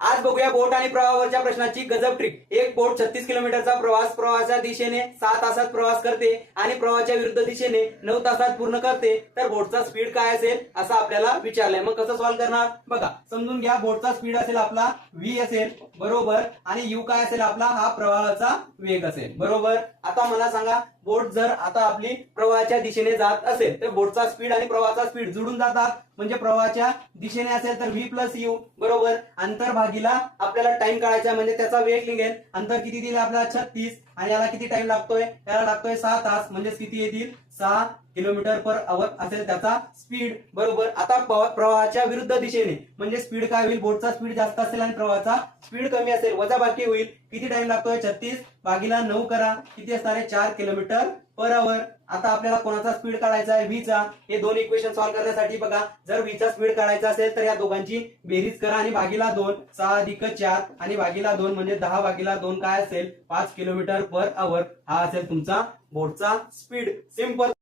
आज बघूया बोट आणि प्रवाहावरच्या प्रश्नाची गजब ट्रिक। एक बोट 36 किलोमीटरचा प्रवाहाच्या दिशेने 6 तासात प्रवास करते आणि प्रवाहाच्या विरुद्ध दिशेने 9 तासात पूर्ण करते, तर बोटचा स्पीड काय असेल असं आपल्याला विचारलंय। मग कसं सॉल्व्ह करणार बघा, समजून घ्या। बोटचा स्पीड असेल आपला v असेल बरोबर, आणि u काय असेल आपला हा प्रवाहाचा वेग असेल बरोबर। आता मला सांगा, बोट जर आता आपली प्रवाहाच्या दिशेने जात असेल तर बोटचा स्पीड आणि प्रवाहाचा स्पीड जुळून जातात, म्हणजे प्रवाहाच्या दिशेने असेल तर v प्लस u बरोबर। अंतर भागीला आपल्याला टाइम काढायचा, म्हणजे त्याचा वेग निघेल। अंतर किती दिले आपल्याला 36, आणि याला किती टाइम लागतोय, याला लागतोय 6 तास, म्हणजे किती येतील 6 किलोमीटर पर आवर असेल त्याचा स्पीड बरोबर। आता प्रवाहाच्या विरुद्ध दिशेने म्हणजे स्पीड काय होईल, बोटचा स्पीड जास्त असेल आणि प्रवाहाचा स्पीड कमी असेल, वजाबाकी होईल। किती टाइम लागतोय 36 भागीला 9 करा, किती असणार आहे 4 किलोमीटर पर आवर। आता आपल्याला कोणाचा स्पीड काढायचा आहे, v चा। हे दोन इक्वेशन सॉल्व्ह करण्यासाठी बघा, जर v चा स्पीड काढायचा असेल तर या दोघांची बेरीज करा आणि भागीला 2, 6 अधिक 4 आणि भागीला 2 म्हणजे 10 भागीला 2 काय असेल 5 किलोमीटर पर आवर। हा असेल तुमचा बोटचा स्पीड। सिंपल।